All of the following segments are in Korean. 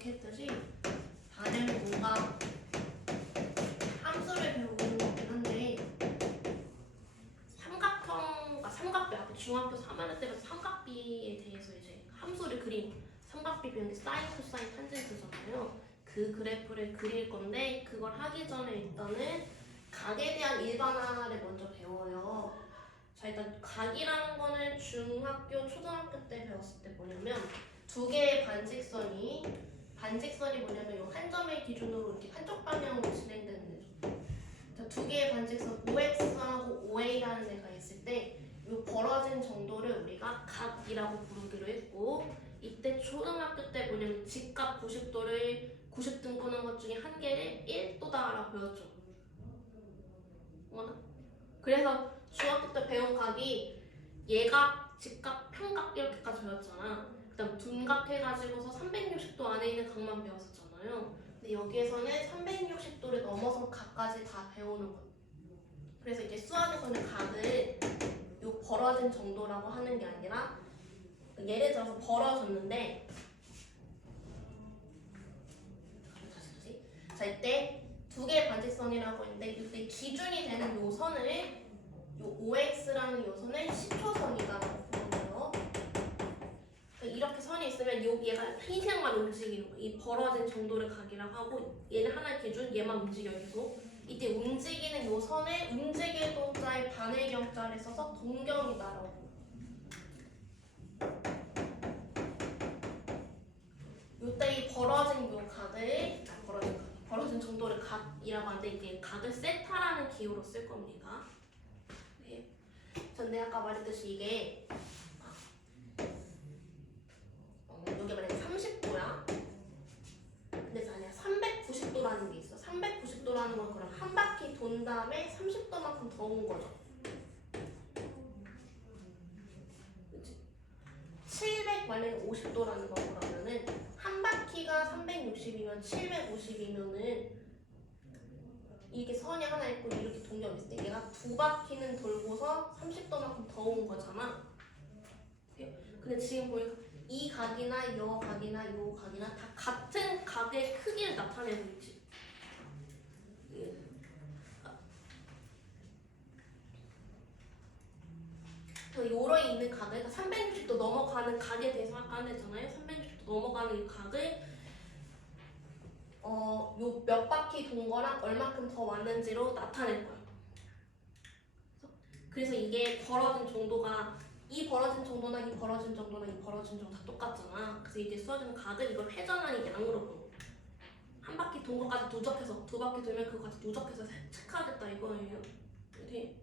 이렇게 했듯이 반은 뭔가 함수를 배우는 거긴 한데 삼각비 앞에 중학교 3학년 때부터 삼각비에 대해서 이제 함수를 그린 삼각비 배우는 게 사인, 코사인, 탄젠트잖아요. 그 그래프를 그릴 건데 그걸 하기 전에 일단은 각에 대한 일반화를 먼저 배워요. 자, 일단 각이라는 거는 중학교, 초등학교 때 배웠을 때 뭐냐면 두 개의 반직선이 뭐냐면 이 한 점의 기준으로 이렇게 한쪽 방향으로 진행되는 거죠. 자, 두 개의 반직선 OX하고 OA라는 애가 있을 때 이 벌어진 정도를 우리가 각이라고 부르기로 했고 이때 초등학교 때 뭐냐면 직각 90도를 90등 끄는 것 중에 한 개를 1도다라고 배웠죠. 뭐나? 그래서 중학교 때 배운 각이 예각, 직각, 평각 이렇게까지 배웠잖아. 그 다음 둔각 해가지고서 360도 안에 있는 각만 배웠었잖아요. 근데 여기에서는 360도를 넘어서 각까지 다 배우는 거예요. 그래서 이제 수학에서는 각을 요 벌어진 정도라고 하는 게 아니라 예를 들어서 벌어졌는데 자, 이때 두 개의 반직선이라고 했는데 이때 기준이 되는 요 선을 요 OX라는 요 선을 10초선이다라고 부르고요. 이렇게 선이 있으면 얘가 흰색만 움직이는 거예요. 이 벌어진 정도를 각이라고 하고 얘는 하나의 기준, 얘만 움직여요 계속. 이때 움직이는 요 선에 움직일 동자의 반의 경자를 써서 동경이다라고. 요때 이 벌어진 요 각을 벌어진 정도를 각이라고 하는데 이게 각을 세타라는 기호로 쓸 겁니다. 네. 전에 아까 말했듯이 이게 여기 만약에 30도야. 근데 아니야 390도라는 게 있어. 390도라는 건 그럼 한 바퀴 돈 다음에 30도만큼 더 온 거죠. 그치? 700 만약에 50도라는 거 그러면은 한 바퀴가 360이면 750이면은 이게 선이 하나 있고 이렇게 동경이 있을 때 얘가 두 바퀴는 돌고서 30도만큼 더 온 거잖아. 근데 지금 보니까 이 각이나 요 각이나 요 각이나 다 같은 각의 크기를 나타내고 있지. 그래서 요로에 있는 각을, 그러니까 360도 넘어가는 각에 대해서 아까 한댔잖아요. 360도 넘어가는 이 각을 요 몇 바퀴 돈 거랑 얼마큼 더 왔는지로 나타낼 거예요. 그래서 이게 벌어진 정도가 이 벌어진 정도나 이 벌어진 정도나 이 벌어진 정도 다 똑같잖아. 그래서 이제 수어지는 각을 이걸 회전하는 양으로 보는 거야. 한 바퀴 돈 것까지 누적해서 두 바퀴 돌면 그거까지 누적해서 체크하겠다 이거예요. 네.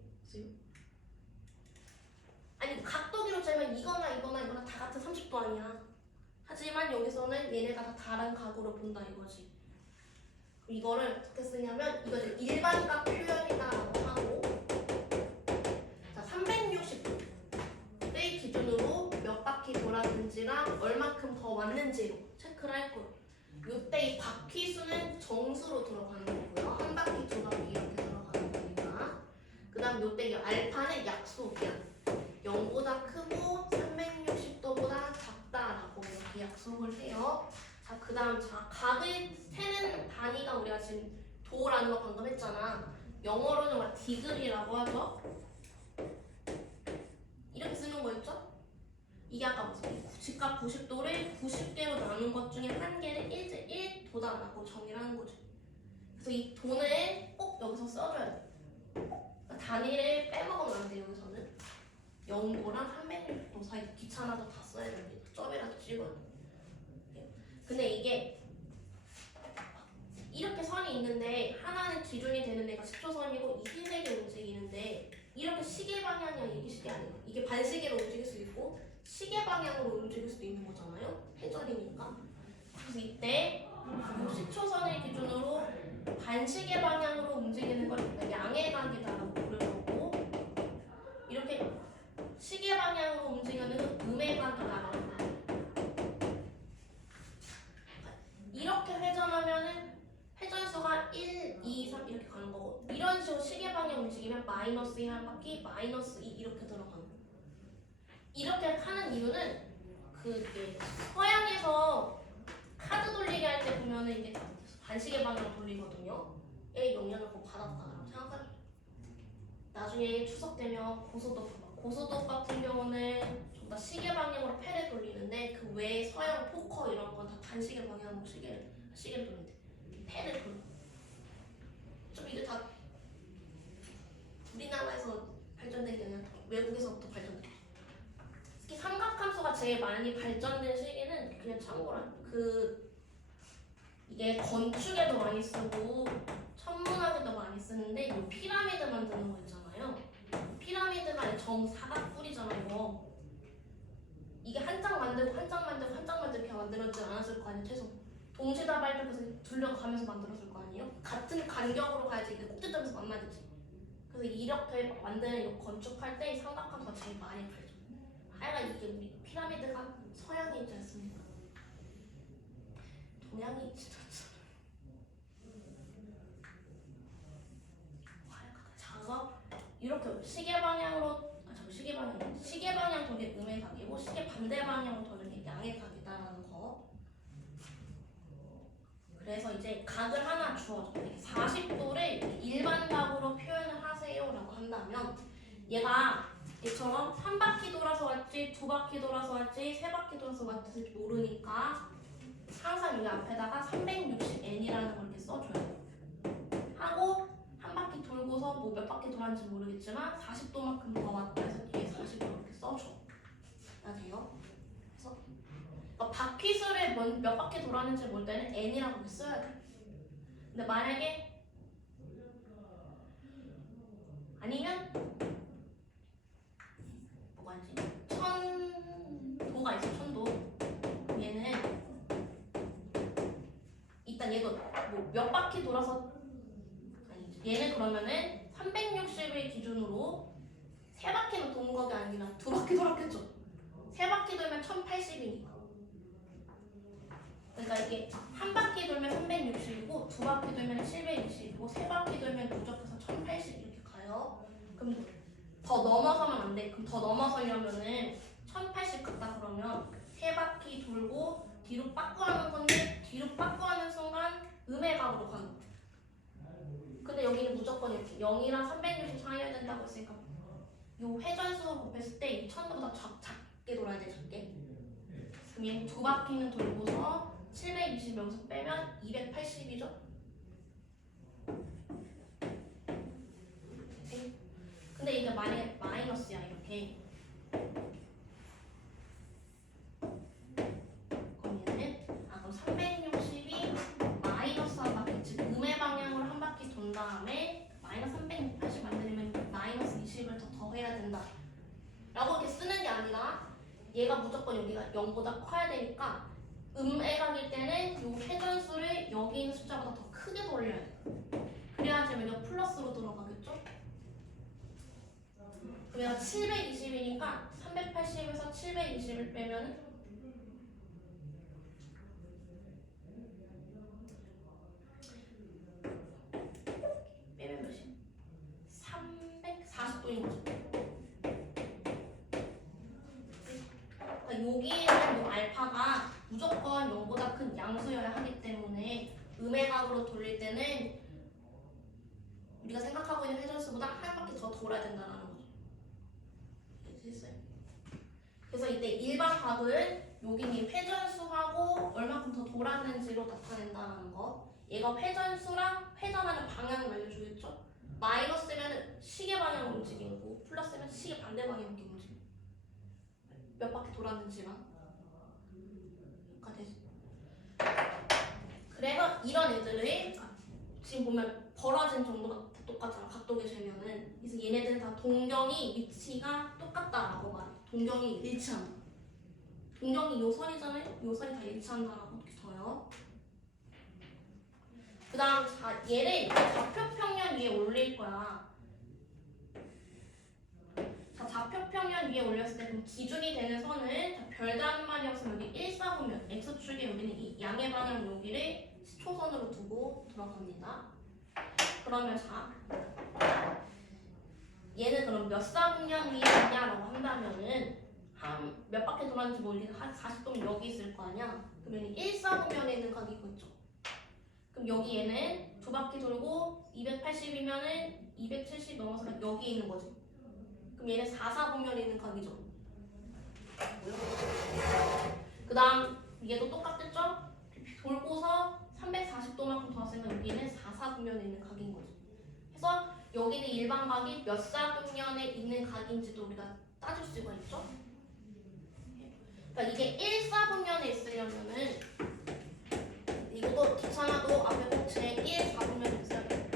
아니 각도기로 재면 이거나 다 같은 30도 아니야. 하지만 여기서는 얘네가 다 다른 각으로 본다 이거지. 이거를 어떻게 쓰냐면 이거를 일반각 표현이다라고 하고 자 360의 기준으로 몇 바퀴 돌았는지랑 얼마큼 더 왔는지로 체크를 할 거예요. 이때 이 바퀴 수는 정수로 들어가는 거고요. 한 바퀴, 두 바퀴 이렇게 들어가는 거니까. 그 다음 이때 이 알파는 약속이야. 0보다 크고 360도보다 작다라고 이렇게 약속을 해요. 자, 그 다음 각을 세는 단위가 우리가 지금 도라는 거 방금 했잖아. 영어로는 디그리라고 하죠. 이렇게 쓰는 거 있죠? 이게 아까 무슨 직각 90도를 90개로 나눈 것 중에 한 개를 1도다라고 정의를 하는 거지. 그래서 이 도는 꼭 여기서 써줘야 돼. 그러니까 단위를 빼먹으면 안 돼 여기서는. 0도랑 360도 사이 귀찮아도 다 써야 됩니다. 점이라도 찍어야 돼. 근데 이게 이렇게 선이 있는데 하나는 기준이 되는 애가 10초선이고 이 흰색이 움직이는데 이렇게 시계 방향이야 이게 시계 아니야. 이게 반시계로 움직일 수 있고 시계 방향으로 움직일 수도 있는 거잖아요. 회전이니까. 그래서 이때 10초선을 기준으로 반시계 방향으로 움직이는 걸 양해각이다라고 부를 거고 이렇게 시계 방향으로 움직이는 음해각이다라고 이렇게 회전하면은 회전수가 1, 2, 3 이렇게 가는 거고 이런 식으로 시계 방향 움직이면 마이너스 2 한 바퀴, 마이너스 2 이렇게 들어가는 거예요. 이렇게 하는 이유는 그게 서양에서 카드 돌리기 할 때 보면은 이게 반시계 방향 돌리거든요. 얘 영향을 뭐 받았다라고 생각하죠. 나중에 추석 되면 고소득 같은 경우는 좀 더 시계 방향으로 패를 돌리는데 그 외에 서양 포커 이런 건 다 반시계 방향으로 시계를 돌린대. 패를 돌려. 좀 이게 다 우리나라에서 발전된 게 아니라 외국에서부터 발전된. 특히 삼각함수가 제일 많이 발전된 시기는 그냥 참고로 이게 건축에도 많이 쓰고 천문학에도 많이 쓰는데 이 피라미드 만드는 거 있잖아요. 피라미드가 정사각뿔이잖아요. 이게 한 장 만들고 한 장 만들고 한 장 만들고 이렇게 만들어지지 않았을 거 아니에요. 최소 동시다발적해서 둘러가면서 만들었을 거 아니에요. 같은 간격으로 가야지 이게 꼭지점에서 만나지. 그래서 이렇게 만드는 이 건축할 때 삼각함수가 제일 많이 발전. 하여간 이게 우리 피라미드가 서양에 있지 않습니까? 동양이 진짜 작업 이렇게 시계 방향 돌리 음의 각이고 시계 반대 방향으로 돌리는 게 양의 각이다라는 거. 그래서 이제 각을 하나 주어줘. 40도를 일반 각으로 표현을 하세요라고 한다면 얘가 얘처럼 한 바퀴 돌아서 왔지, 두 바퀴 돌아서 왔지, 세 바퀴 돌아서 왔지 모르니까 항상 여기 앞에다가 360n이라는 걸 이렇게 써줘요. 하고 한 바퀴 돌고서 뭐 몇 바퀴 돌았는지 모르겠지만 40도만큼 더 왔다 해서 뒤에 40도 이렇게 써줘. 아세요? 그래서 그러니까 바퀴수를 몇 바퀴 돌았는지 모를 때는 n이라고 이렇게 써야 돼. 근데 만약에 아니면 뭐가 있지? 천도가 있어. 천도. 얘는 일단 얘도 뭐 몇 바퀴 돌아서 아니지. 얘는 그러면은 360일 기준으로 세 바퀴만 도는 거가 아니라 두 바퀴 돌았겠죠. 세 바퀴 돌면 1080이니까. 그러니까 이게 한 바퀴 돌면 360이고 두 바퀴 돌면 720이고 세 바퀴 돌면 누적해서 1080 이렇게 가요. 그럼 더 넘어서면 안 돼. 그럼 더 넘어서려면은 1080 갔다 그러면 세 바퀴 돌고 뒤로 빠꾸하는 건데 뒤로 빠꾸하는 순간 음의 각으로 가는 거야. 근데 여기는 무조건 이렇게 0이랑 360 사이여야 된다고 했으니까 요 회전수로 곱했을 때 이 천도보다 작게 돌아야 돼. 작게. 그럼 얘는 두 바퀴는 돌고서 720 여기서 빼면 280이죠. 근데 이게 만약에 마이너스야 이렇게. 그럼 얘는 그럼 360이 마이너스 한 바퀴, 즉 음의 방향으로 한 바퀴 돈 다음에 마이너스 380 만들면 마이너스 20을 더 더해야 된다 라고 이렇게 쓰는 게 아니라 얘가 무조건 여기가 0보다 커야 되니까 음애각일 때는 이 회전수를 여기 있는 숫자보다 더 크게 돌려야 돼. 그래야지 여기가 플러스로 들어가겠죠? 그럼 720이니까 380에서 720을 빼면 몇이? 340도인 거죠. 여기에 있는 알파가 무조건 0보다 큰 양수여야 하기 때문에 음의 각으로 돌릴 때는 우리가 생각하고 있는 회전수보다 한 바퀴 더 돌아야 된다는 거죠. 됐어요? 그래서 이때 일반 각은 여기 회전수하고 얼마큼 더 돌았는지로 나타낸다는 거. 얘가 회전수랑 회전하는 방향을 알려주겠죠? 마이너스면 시계 방향으로 움직이는 거고 플러스면 시계 반대 방향으로 움직이는 거고. 몇 바퀴 돌았는지만 됐어. 그래서 이런 애들을 지금 보면 벌어진 정도가 똑같잖아. 각도계 재면은. 그래서 얘네들은 다 동경이 위치가 똑같다라고 말해. 동경이 일치한다. 동경이 요 선이잖아요. 요 선이 다 일치한다라고 이렇게 써요. 그 다음 얘를 좌표평면 위에 올릴 거야. 자, 좌표평면 위에 올렸을 때 그럼 기준이 되는 선은 별다른 말이 없으면 여기 1, 4보면 X축에 여기는 이 양의 방향 여기를 초선으로 두고 들어갑니다. 그러면 자 얘는 그럼 몇 사분면 위에 있냐라고 한다면은 한 몇 바퀴 돌았는지 모르겠는데 한 40도면 여기 있을 거 아니야. 그러면 1사분면에 있는 각이 이거 있죠. 그럼 여기에는 두 바퀴 돌고 280이면은 270 넘어서 여기 있는 거지. 그럼 얘는 4사분면에 있는 각이죠. 그 다음 얘도 똑같겠죠? 돌고서 340도만큼 더 왔으니까 여기는 4사분면에 있는 각인 거죠. 그래서 여기는 일반각이 몇 사분면에 있는 각인지도 우리가 따질 수가 있죠. 그러니까 이게 1사분면에 있으려면은 이것도 귀찮아도 앞에 꼭 제1사분면에 있어야 돼요.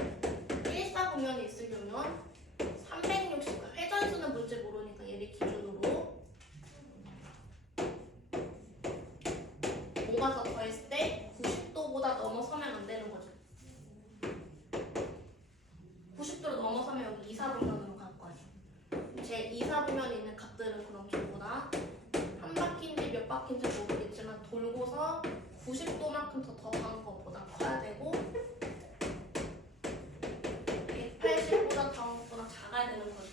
1사분면에 있으려면 360, 회전수는 뭔지 모르니까 얘를 기준으로 뭔가 더 더했을 때 90도보다 넘어서면 안 되는 거죠. 90도를 넘어서면 여기 2사분면으로 갈 거예요. 제 2사분면에 있는 값들은 그럼 전부 다 한 바퀴인지 몇 바퀴인지 모르겠지만 돌고서 90도만큼 더 더한 것보다 커야 되고 180보다 더한 것보다 작아야 되는 거죠.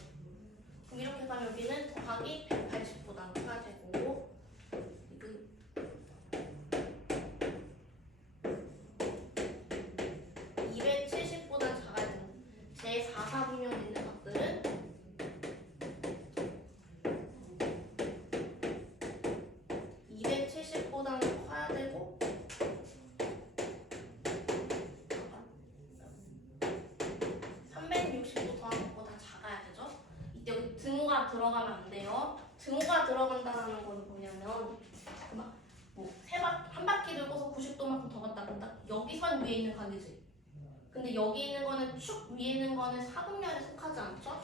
그럼 이렇게 해서 여기는 더하기 180보다 커야 되고 270보다 작아야 되는 제 4사분면에 있는 값들은 270보다는 커야 되고 360도 더한 것보다 작아야 되죠. 이때 여기 등호가 들어가면 안 돼요. 등호가 들어간다는 건 뭐냐면 한 바퀴 돌고서 90도만큼 더 갔다 간다. 여기 선 위에 있는 각이지. 근데 여기 있는 거는 축 위에 있는 거는 사분면에 속하지 않죠?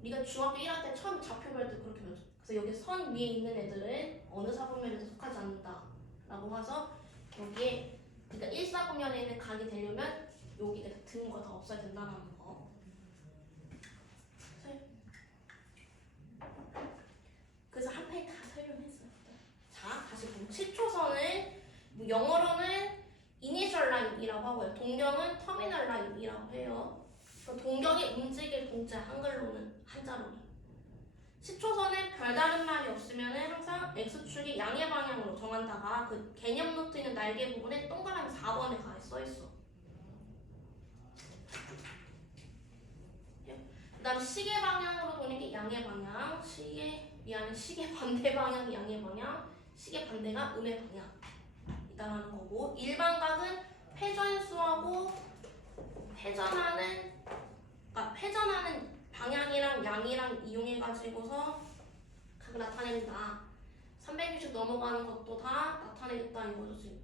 우리가 중학교 1학년 때 처음 좌표 배울 때 그렇게 배웠죠. 그래서 여기 선 위에 있는 애들은 어느 사분면에도 속하지 않는다 라고 해서 여기에 그러니까 1사분면에 있는 각이 되려면 여기에 등호가 다 없어야 된다는 거. 그래서 한 페이지 다 설명했어요. 자, 다시 보면 10초선은 영어로는 이니셜 라인이라고 하고요. 동경은 터미널 라인이라고 해요. 동경이 움직일 동자, 한글로는 한자로는. 10초선은 별다른 말이 없으면 항상 X축이 양의 방향으로 정한다가 그 개념 노트 있는 날개 부분에 동그라미 4번에 가에 써있어. 그 다음 시계 방향으로 도는 게 양의 방향, 시계 반대 방향이 양의 방향, 시계 반대가 음의 방향이다라는 거고, 일반각은 회전수하고 회전하는 방향이랑 양이랑 이용해가지고서 각을 나타낸다. 360 넘어가는 것도 다 나타내겠다 이거죠 지금.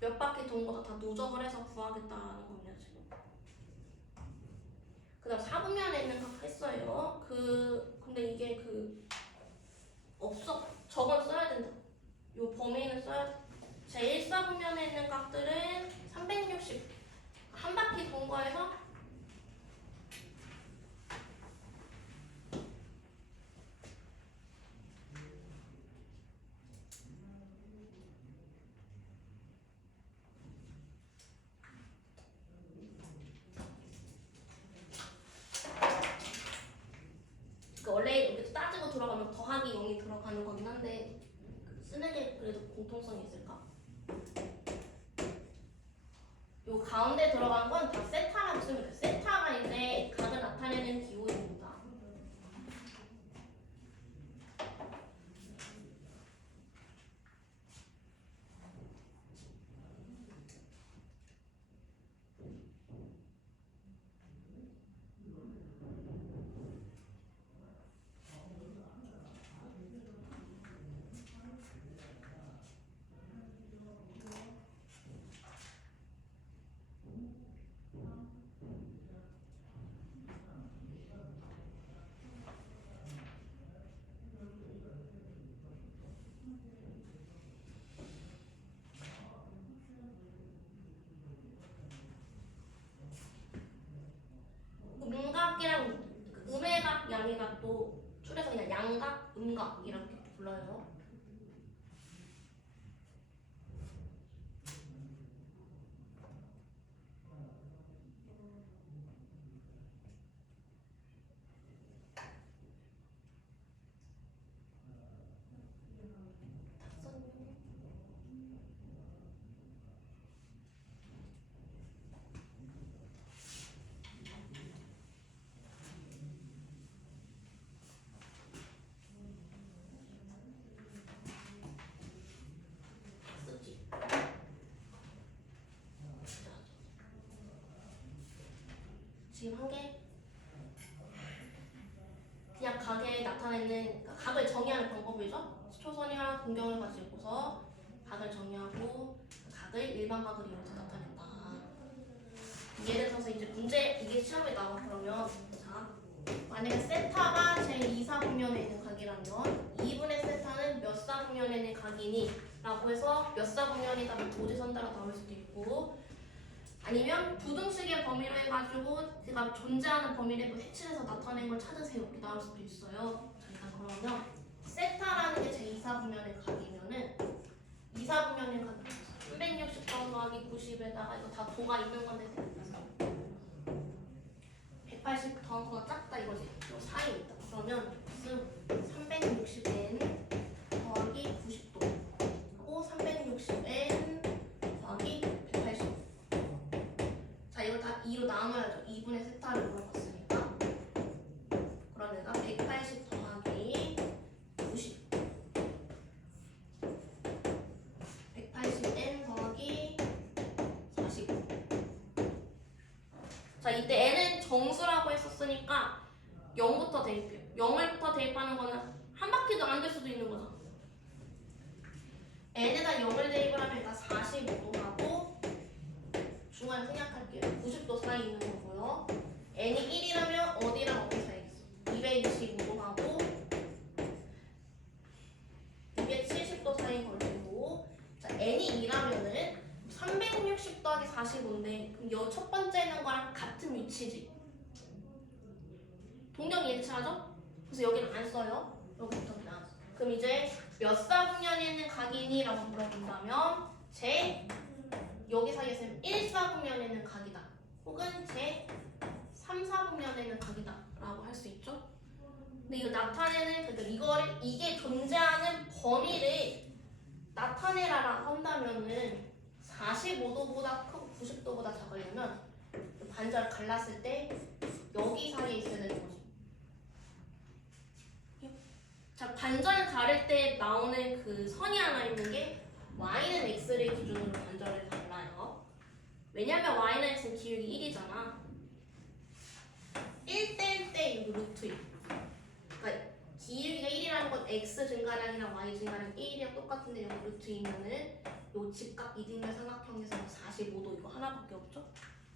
몇 바퀴 돈 거다 다 누적을 해서 구하겠다라는 겁니다 지금. 그 다음 4분면에 있는 각 했어요. 근데 이게 없어. 저건 써야 된다. 요 범위는 써야 돼. 제1사분면에 있는 각들은 360 한 바퀴 돈 거에서 원래 이렇게 따지고 들어가면 더하기 0이 들어가는 거긴 한데 쓰는 게 그래도 공통성이 있을까? 요 가운데 들어간 건 다 세타라고 쓰면 돼. 세타가 이제 각을 나타내는 기호입니다. 음각이랑 음해각, 양해각 또 줄여서 그냥 양각, 음각 이렇게 불러요. 닭선요. 지금 한 게 그냥 각에 나타내는 그러니까 각을 정의하는 방법이죠. 초선이랑 동경을 가지고서 각을 정의하고 각을 일반 각을 이용해서 나타낸다. 예를 들어서 이제 문제 이게 시험에 나와. 그러면 자 만약에 세타가 제2사분면에 있는 각이라면 2분의 세타는 몇 사분면에 있는 각이니? 라고 해서 몇 사분면이다 도지선 따라 나올 수도 있고, 아니면 부등식의 범위로 해가지고 그가 존재하는 범위를 해칠해서 나타낸 걸 찾으세요 이렇게 나올 수도 있어요. 자, 일단 그러면 세타라는 게 제2사분면의 각이면은 2사분면의 각이 360 더하기 90에다가 이거 다 도가 있는 건데 180 더한 거가 작다 이거지. 요 사이에 있다. 그러면 360n 더하기 90도 하고 360n 더하기 180. 자, 이걸 다 2로 나눠야죠. 2분의 세타를 물어봤으니까. 그럼 내가 180 더하기 90 180n 더하기 40. 자, 이때 n은 정수라고 했었으니까 0부터 대입해요. 0을부터 대입하는 거는 한 바퀴도 안 될 수도 있는 거죠. n에다 0을 대입을 하면 일단 45도 하고 중간에 생략할게요. 90도 사이 있는 거고요. n이 1이라면 어디랑 어디 사이 있어? 225도 하고 270도 사이 걸리고. 자, n이 2라면은 360 더하기 45인데 그럼 여 첫 번째 있는 거랑 같은 위치지. 동경이 일치하죠? 그래서 여기는 안 써요. 여기부터 그냥. 그럼 이제 몇 사분면에 있는 각이니? 라고 물어본다면 제 여기 사이에서 1사분면에 있는 각이다. 혹은 제 3사분면에 있는 각이다. 라고 할 수 있죠? 근데 이거 나타내는 그러니까 이게 존재하는 범위를 나타내라라 한다면은 45도보다 크고 90도보다 작으려면 반절을 갈랐을 때 여기 사이에 있어야 되는 거지. 자, 반절 가를 때 나오는 그 선이 하나 있는 게 y는 x를 기준으로 반절을 갈라요. 왜냐면 y는 x는 기울기 1이잖아. 1대1 때 이거 루트 1. 그러니까 기울기가 1이라는 건 x 증가량이랑 y 증가량 1이랑 똑같은데 여기 루트 2면은 요 직각 이등변 삼각형에서 45도 이거 하나밖에 없죠?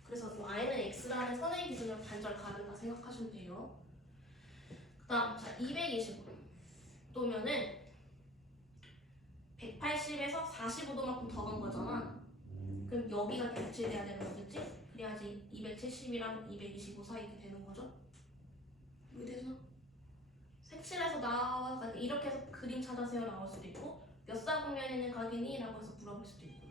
그래서 y는 x라는 선의 기준으로 반절 가른다 생각하시면 돼요. 그 다음 자 225도면은 180에서 45도만큼 더 간 거잖아. 그럼 여기가 겹치돼야 되는 거겠지? 그래야지 270이랑 225 사이 이렇게 되는 거죠? 이렇게 돼서 색칠해서 나와 이렇게 해서 그림 찾아세요 나올 수도 있고 몇 사분면에 있는 각이니? 라고 해서 물어볼 수도 있고.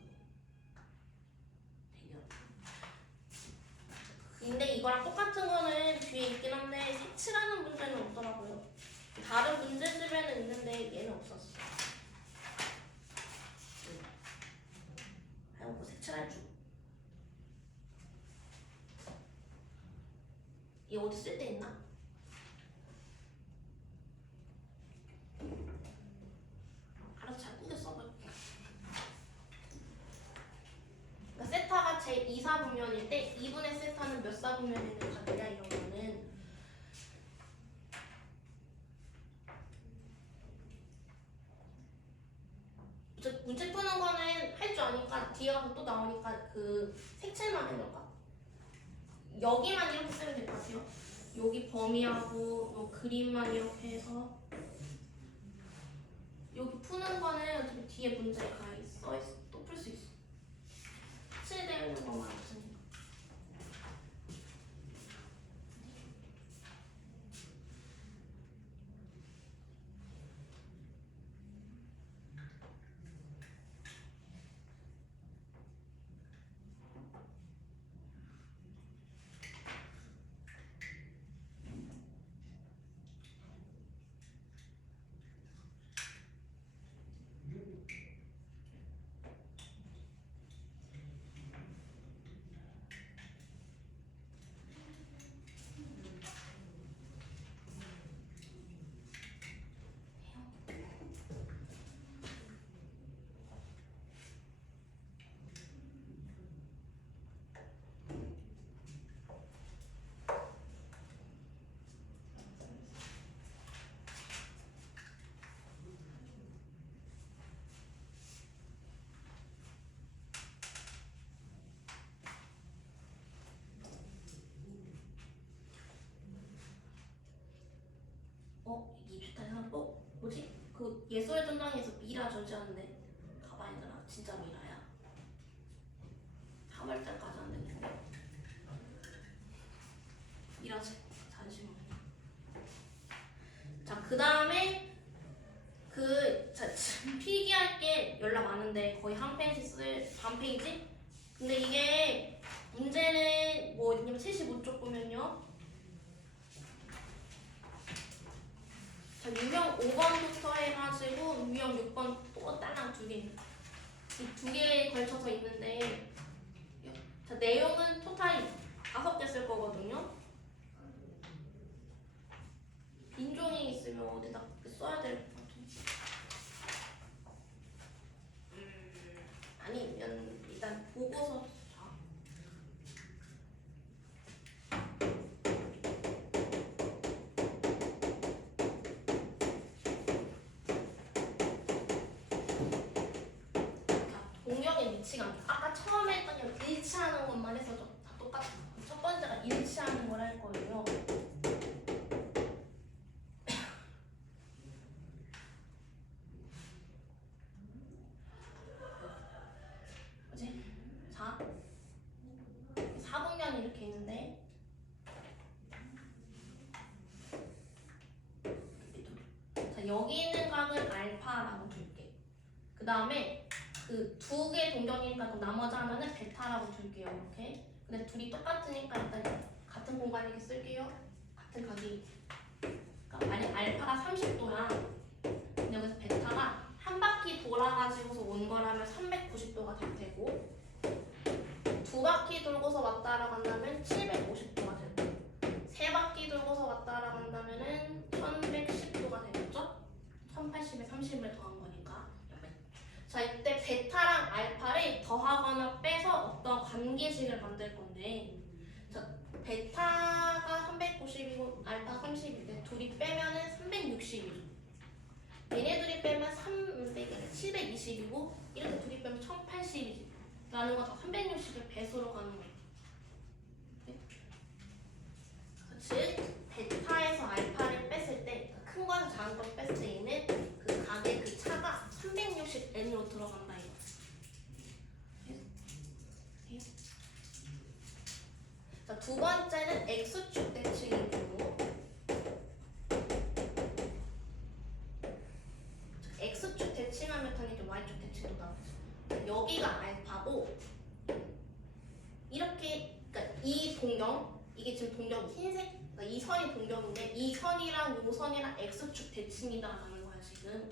근데 이거랑 똑같은 거는 뒤에 있긴 한데 색칠하는 문제는 없더라고요. 다른 문제집에는 있는데 얘는 없었어. 아이고 뭐 색칠할 줄. 얘 어디 쓸 데 있나? 알아서 잘 꾸겨 써봐. 그러니까 세타가 제 2사분면일 때 2분의 세타는 몇 사분면에 있는 각이냐 이런 거는 문제 푸는 거는 할 줄 아니까 뒤에 가서 또 나오니까 그 색칠만 해볼까? 여기만 이렇게 쓰면 될 것 같아요. 여기 범위하고 요 그림만 이렇게 해서 여기 푸는 거는 어차피 뒤에 문제에 가 있어 또 풀 수 있어. 색칠되어 있는 것만 없으니까. 이집트에서 뭐지? 그 예술의 전당에서 미라 저지하는데 가봐 얘들아 진짜 미라야. 3월달까지 안 됐는데 미라지 잠시만. 자 그 다음에 지금 필기할 게 연락 많은데 거의 한 페이지 반 페이지? 근데 이게 문제는 뭐 75쪽 보면요. 자, 유형 5번부터 해가지고 유형 6번 또 딸랑 두 개. 이 두 개에 걸쳐서 있는데 자, 내용은 토탈 5개 쓸 거거든요. 빈종이 있으면 어디다 써야 될 것 같은데. 아니면 일단 보고서 동경의 위치가 아까 처음에 했던 게 일치하는 것만 해서 다 똑같아. 첫 번째가 일치하는 걸 할 거예요. 뭐지? 자, 4분면이 이렇게 있는데 자, 여기 있는 각을 알파라고 둘게. 그 다음에 그 두 개 동경이니까 그럼 나머지 하나는 베타라고 둘게요. 이렇게. 근데 둘이 똑같으니까 일단 같은 공간 이렇게 쓸게요. 같은 각이. 그러니까 만약 알파가 30도야. 근데 여기서 베타가 한 바퀴 돌아가지고서 온 거라면 390도가 될 테고 두 바퀴 돌고서 왔다라고 한다면 750도가 될 테고 세 바퀴 돌고서 왔다라고 한다면은 1110도가 되겠죠? 1080에 30을 더한 거니까. 자, 이때 베타랑 알파를 더하거나 빼서 어떤 관계식을 만들 건데 자, 베타가 390이고 알파 30인데 둘이 빼면은 360이죠. 얘네 둘이 빼면 720이고 이렇게 둘이 빼면 1080이지. 라는 거 다 360을 배수로 가는 거예요. 즉 베타에서 알파를 뺐을 때 큰 거에서 작은 걸 뺐을 때 얘는 그 각의 그 차가 360n으로 들어간다 이거. 자, 두 번째는 x축 대칭이고 x축 대칭하면 당연히 y축 대칭도 나오죠. 여기가 알파고 이렇게 그러니까 이 동경 이게 지금 동경 흰색 그러니까 이 선이 동경인데 이 선이랑 이 선이랑 x축 대칭이다라는 거야 지금.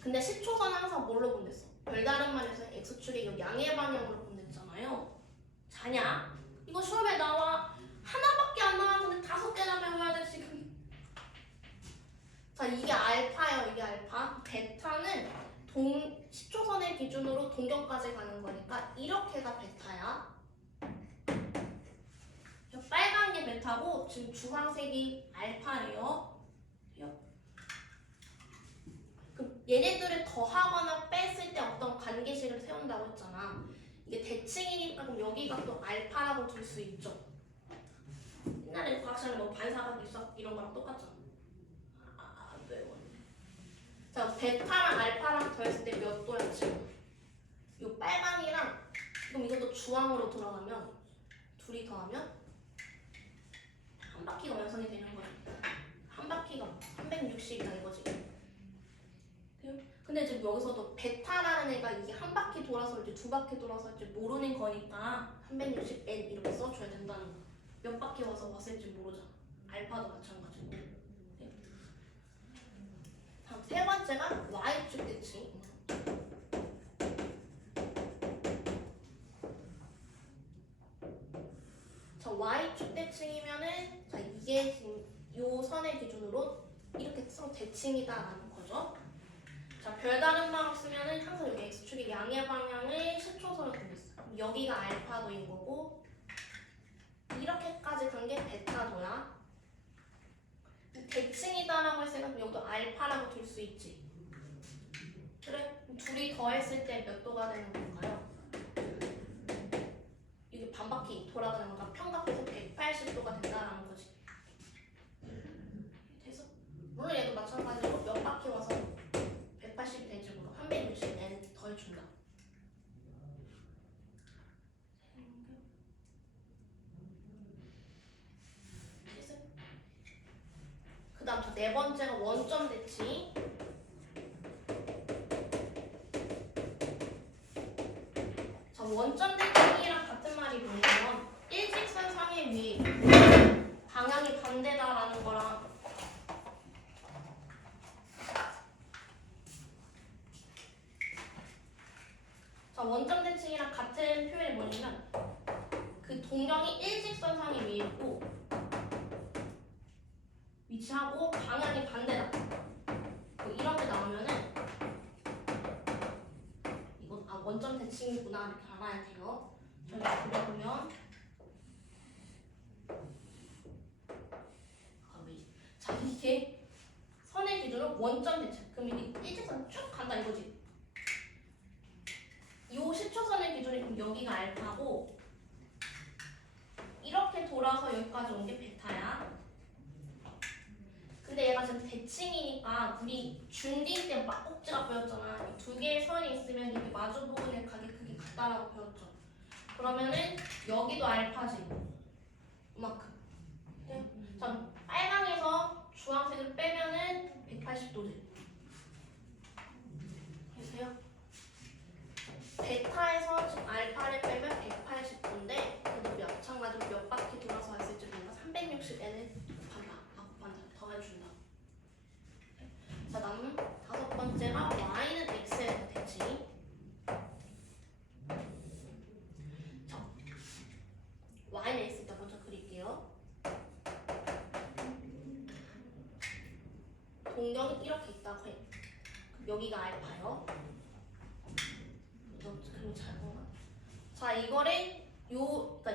근데 10초선 항상 뭘로 본댔어? 별다른만 해서 x축이 이 양의 방향으로 본댔잖아요. 자냐? 이거 시험에 나와. 하나밖에 안 나왔는데 5개나 배워야 돼 지금. 자, 이게 알파예요. 이게 알파. 베타는 10초선의 기준으로 동경까지 가는 거니까 이렇게가 베타야. 빨간 게 베타고 지금 주황색이 알파예요. 그럼 얘네들을 더하거나 뺐을 때 어떤 관계식을 세운다고 했잖아. 이게 대칭이니까 그럼 여기가 또 알파라고 둘 수 있죠. 옛날에 과학시간에 뭐 반사각, 일사각 이런 거랑 똑같잖아. 안 외웠네. 자, 베타랑 알파랑 더했을 때 몇 도야 지금? 요 빨강이랑 그럼 이것도 주황으로 들어가면 둘이 더하면 한 바퀴가 완성이 되는 거야. 한 바퀴가 360이다 이거지. 근데 지금 여기서도 베타라는 애가 이게 한 바퀴 돌아서 할지 두 바퀴 돌아서 할지 모르는 거니까 360n 이렇게 써줘야 된다는 거야. 몇 바퀴 와서 왔을지 모르잖아. 알파도 마찬가지고. 다음 세 번째가 y축 대칭. 자, y축 대칭이면은 자 이게 지금 요 선의 기준으로 이렇게 서로 대칭이다라는 거죠. 자, 별다른 방 없으면은 항상 여기 x축의 양의 방향을 10초선으로 보겠어. 여기가 알파도인 거고 이렇게까지 간 게 베타도야. 대칭이다라고 했으니까 여기도 알파라고 둘 수 있지. 그래? 둘이 더했을 때 몇 도가 되는 건가요? 이게 반바퀴 돌아가는 거가 평각에서 180도가 된다라는 거지. 돼서 물론 다음 저 네 번째가 원점 대칭. 자, 원점 대칭이랑 같은 말이 뭐냐면 일직선상의 위 방향이 반대다라는 거랑 자, 원점 대칭이랑 같은 표현이 뭐냐면 그 동경이 일직선상의 위에 있고 위치하고 방향이 반대다. 뭐 이렇게 나오면은 이거 원점 대칭이구나 이렇게 알아야 돼요. 저희가 그려보면 자, 이게 선의 기준으로 원점 대칭. 그럼 이게 일직선 쭉 간다 이거지. 요 10초선의 기준이 그럼 여기가 알파고 이렇게 돌아서 여기까지 온 게 베타야. 근데 얘가 지금 대칭이니까 우리 중딩 때 막꼭지가 보였잖아. 이 두 개의 선이 있으면 이렇게 마주보고는 가게 크기 같다라고 배웠죠. 그러면은 여기도 알파지. 이만큼. 네? 자, 빨강에서 주황색을 빼면은 180도지. 보세요. 베타에서 지금 알파를 빼면 180도인데 그래도 마찬가지로 몇 바퀴 돌아서 왔을지 뭔가 360N을 곱한다. 더해준다. 자, 남은 다섯 번째가 Y는 X에 대한 대칭. 자, Y는 X 일단 먼저 그릴게요. 동경이 이렇게 있다고 해. 여기가 알파요. 그럼 잘 보나? 자, 이거를 그러니까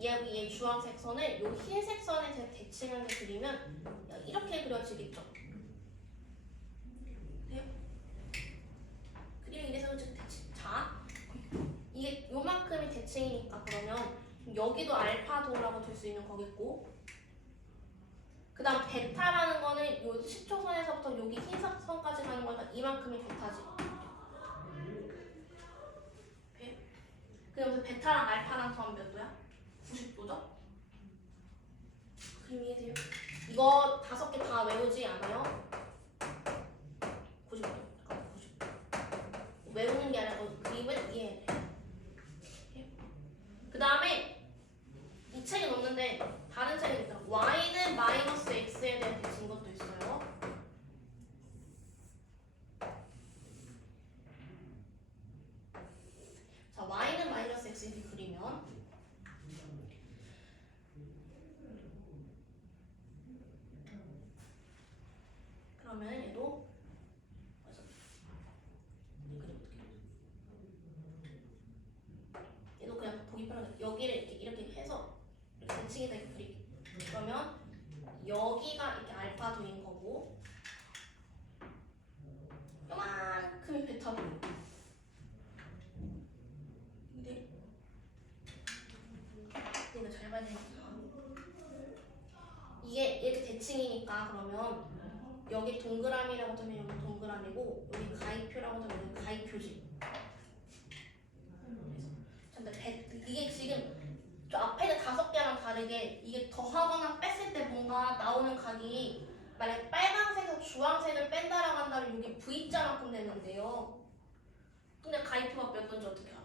얘 주황색 선을 요 흰색 선에 제가 대칭한 게 그리면 이렇게 그려지겠죠. 돼요? 그리면 이래서 지금 대칭. 자, 이게 요만큼이 대칭이니까 그러면 여기도 알파도라고 될 수 있는 거겠고. 그 다음 베타라는 거는 요 10초선에서부터 여기 흰색 선까지 가는 거니까 이만큼이 베타지. 그러면서 베타랑 알파랑 더하면 몇 도야? 90도죠? 그림 이해돼요? 이거 5개 다 외우지 않아요? 90도. 90도. 외우는 게 아니라 그림을 이해해야 돼요. 그 다음에 이 책은 없는데 다른 책은 있다. Y는 마이너스 X에 대한 대칭 것도 있어요. 자, Y는 마이너스 X 이렇게 그리면 그러면 얘도 얘도 그냥 보기 편하게 여기를 이렇게 해서 이렇게 대칭에다 이렇게 그릴게. 그러면 여기가 이렇게 알파도인 거고 요만큼이 베타도. 근데 이거 잘 봐야 되겠다. 이게 이렇게 대칭이니까 그러면 여기 동그라미라고 하면 여기 동그라미고 여기 가위표라고 하면 여기 가위표지. 근데 이게 지금 저 앞에는 5개랑 다르게 이게 더하거나 뺐을 때 뭔가 나오는 각이 만약 빨간색에서 주황색을 뺀다라고 한다면 이게 V자만큼 되는데요. 근데 가위표가 몇 도인지 어떻게 알아?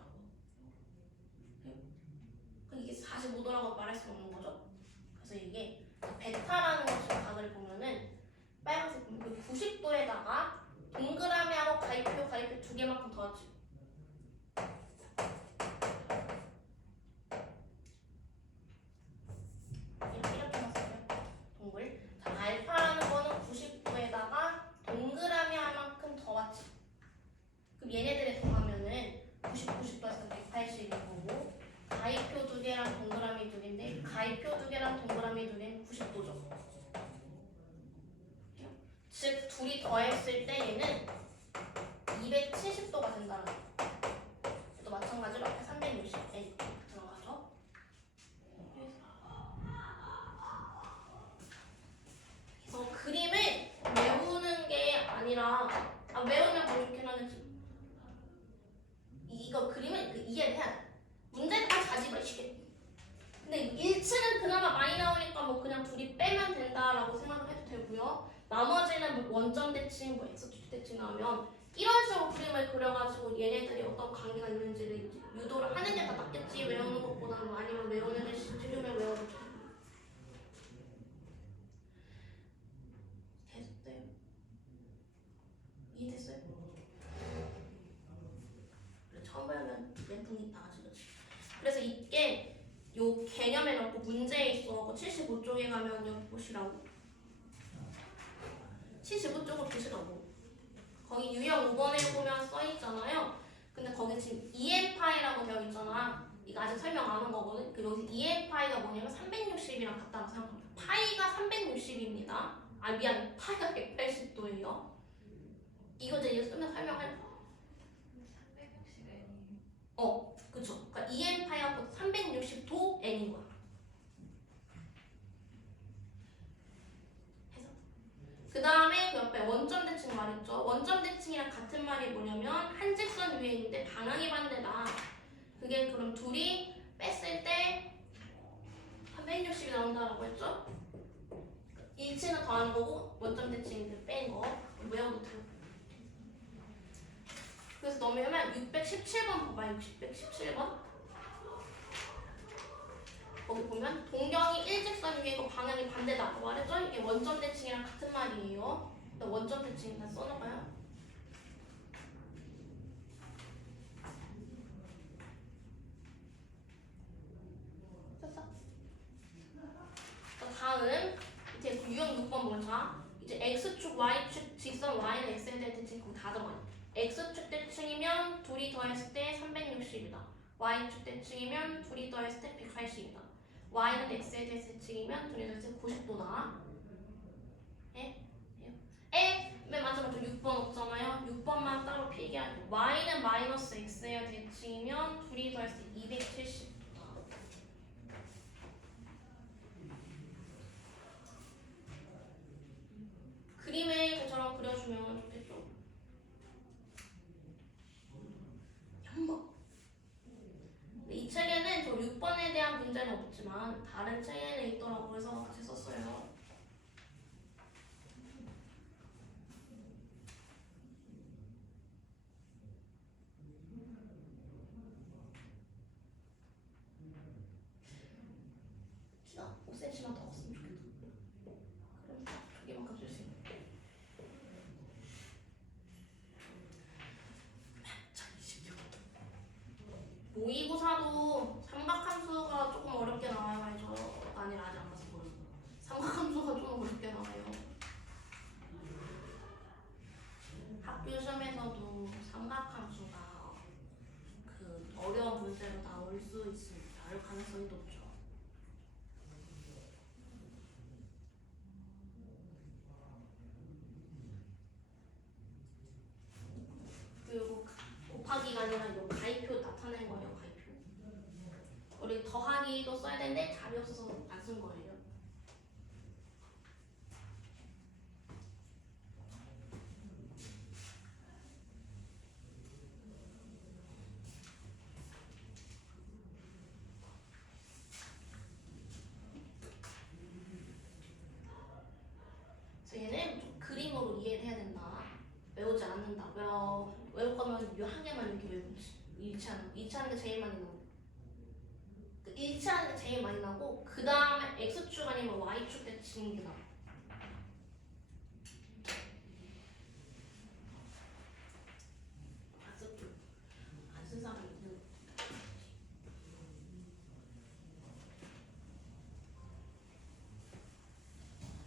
이게 45도라고 말할 수 없는 거죠. 그래서 이게 베타라는 것을 각을 보면은 빨간색 90도에다가 동그라미하고 가위표 두 개만큼 더하지. 이렇게 해놨어요. 동글. 자, 알파라는 거는 90도에다가 동그라미 하나만큼 더하지. 그럼 얘네들을 더하면은 90도에서 180인 거고 가위표 2개랑 동그라미 2개인데 가위표 2개랑 동그라미 2개는 90도죠. 즉 둘이 더했을 때 얘는 270도가 된다는 거예요. 또 마찬가지로 앞에 360N 들어가죠. 그래서 그림을 외우는 게 아니라 외우면 더 좋긴 하겠지. 이거 그림을 이해를 해야 돼. 문제가 자집을 시켜. 근데 1층은 그나마 많이 나오니까 뭐 그냥 둘이 빼 빼면 된다라고 생각을 해도 되고요. 나머지는 뭐 원점 대칭, 뭐 x축 대칭 나오면 이런 식으로 그림을 그려가지고 얘네들이 어떤 관계가 있는지를 이제 유도를 하는 게 더 낫겠지. 외우는 것보다는 뭐 아니면 외우는 게 쉬우면 외워도 돼. 됐어요? 이해됐어요? 그래, 처음 배우면 멘붕이 나가지, 그치? 그래서 이게 요 개념에 넣고 문제에 있어 75쪽에 가면 여기 보시라고 75쪽을 보시라고 거기 유형 5번에 보면 써있잖아요. 근데 거기 지금 EM파이라고 되어 있잖아. 이거 아직 설명 안 한 거거든. 그 여기서 EM파이가 뭐냐면 360이랑 같다고 생각합니다. 파이가 360입니다. 아 미안, 파이가 180도예요. 이거 이제 좀 더 설명할. 360N이 그쵸. 그러니까 EM파이가 360도 N인 거야. 그 다음에 그 옆에 원점 대칭 말했죠. 원점 대칭이랑 같은 말이 뭐냐면 한 직선 위에 있는데 방향이 반대다. 그게 그럼 둘이 뺐을 때 360이 나온다라고 했죠. 일치는 더하는 거고 원점 대칭인데 뺀 거 외워도 돼요. 그래서 넘으면 617번 봐봐. 617번 거기 보면 동경이 일직선 위에 있고 방향이 반대다고 말했죠? 이게 원점 대칭이랑 같은 말이에요. 원점 대칭 일단 써놓을까요? 됐어? 다음 이제 유형 6번 보자. 이제 x축, y축, 직선 y는 x에 대해 대칭 그럼 다 적어요. x축 대칭이면 둘이 더했을 때 360이다. y축 대칭이면 둘이 더했을 때 180이다. y는 x에 대해 대칭이면 둘이 더했을 때 90도다. 예? 맨 마지막으로 6번 없잖아요. 6번만 따로 필기하고 y는 마이너스 x에 대칭이면 둘이 더했을 때 270도다. 그림에 그처럼 그려주면 좋겠죠. 한번. 이 책에는 저 6번에 대한 문제는 없지만 다른 책에는 있더라고. 그래서 같이 썼어요. 진짜 5cm만 더 컸으면 좋겠다. 그럼 두 개만큼 쓸 수 있는. 모의고사도 삼각함수가 조금 어렵게 나와요. 알죠? 아니라 아직 안 봐서 모르는 거. 삼각함수가 좀 어렵게 나와요. 학교 시험에서도 삼각함수가 그 어려운 문제로 나올 수 있습니다. 나올 가능성이 높죠. 그리고 곱하기가 아니라 이 가위표 나타낸 거예요. 가위표. 우리 더하기도 써야 되는데 답이 없어서 안 쓴 거예요. 그래서 얘는 좀 그림으로 이해를 해야 된다. 외우지 않는다. 외울 거면 이 한 개만 이렇게 외우지. 일치하는 게 제일 많이 나고. 일치하는 게 제일 많이 나고 그 다음에 x축 아니면 y축 대칭이 나. 안 쓴 사람 있는.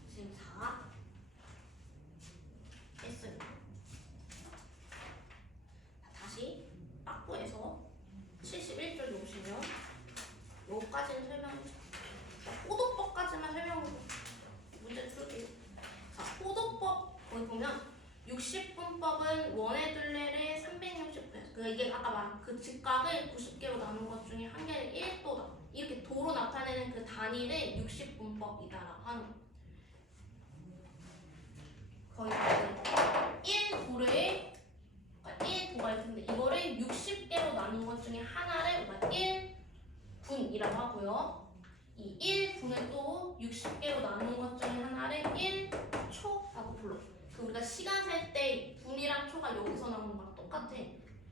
지금 4 했어요. 다시 박부에서 71쪽 오시면 여기까지는 설명해주세요. 호도법까지만 설명해서 문제 풀게요. 자, 호도법 거기 보면 60분법은 원의 둘레를 360도. 그러니까 이게 아까 말한 그 직각을 90개로 나눈 것 중에 한 개를 1도다. 이렇게 도로 나타내는 그 단위를 60분법이다라고 하는 거. 거의 1도를 1도가 있는데 이거를 60개로 나눈 것 중에 하나를 1분이라고 하고요. 이 1분을 또 60개로 나눈 것 60초가 여기서 나오는 거랑 똑같아.